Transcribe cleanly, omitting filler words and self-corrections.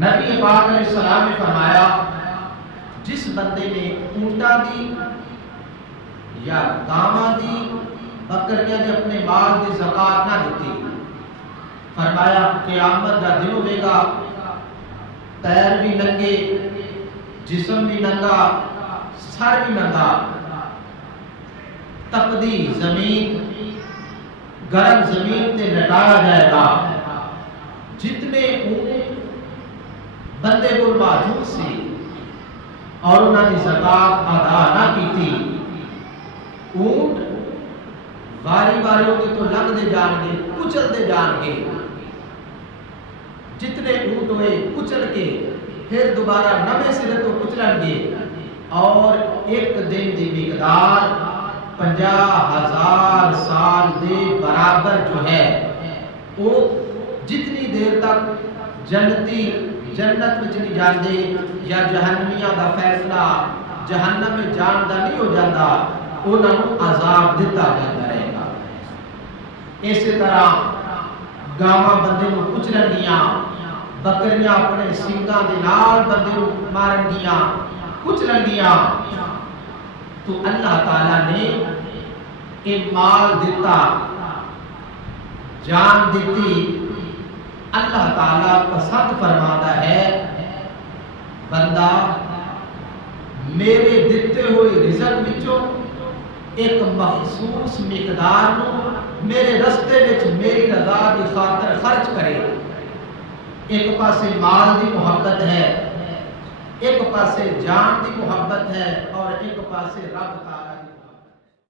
نبی پاک علیہ السلام نے فرمایا جس بندے نے اونٹا دی یا گاواں دی بکریاں دی اپنے مال دی زکات نہ دیتی، فرمایا قیامت کا دن ہوے گا، پیر بھی ننگے، جسم بھی ننگا، سر بھی ننگا، تپدی زمین گرم زمین تے لٹایا جائے گا۔ جتنے اونٹ بندے کو موجود سی اور انہوں نے زکات ادا نہ کی تھی، اونٹ واری واری کے تو لگ دے جان گے، کچل دے جان گے، جتنے اونٹ ہوئے کچل کے پھر دوبارہ نوے سرے تو کچلن گے، اور ایک دن دی مقدار 50,000 سال دے برابر جو ہے وہ جتنی دیر تک جنتی جنت میں نہیں جاندے یا جہنمیاں دا فیصلہ جہنم میں جان دا نہیں ہو جاتا، انہوں نے عذاب دیتا جاتا رہے گا۔ اسی طرح گاواں بندے کو کچلن گیاں، بکریاں اپنے سنگاں دے نال بندے کو مارن گیاں، کچلن گیاں، تو اللہ تعالیٰ نے ایک مال دیتا، جان دیتی۔ اللہ تعالیٰ پسند فرماتا ہے بندہ میرے دیتے ہوئے رزق وچوں ایک مخصوص مقدار نو میرے رستے وچ میری رضا دی خاطر خرچ کرے۔ ایک پاسے مال دی محبت ہے، ایک پاسے جان دی محبت ہے، اور ایک پاسے رب تعالیٰ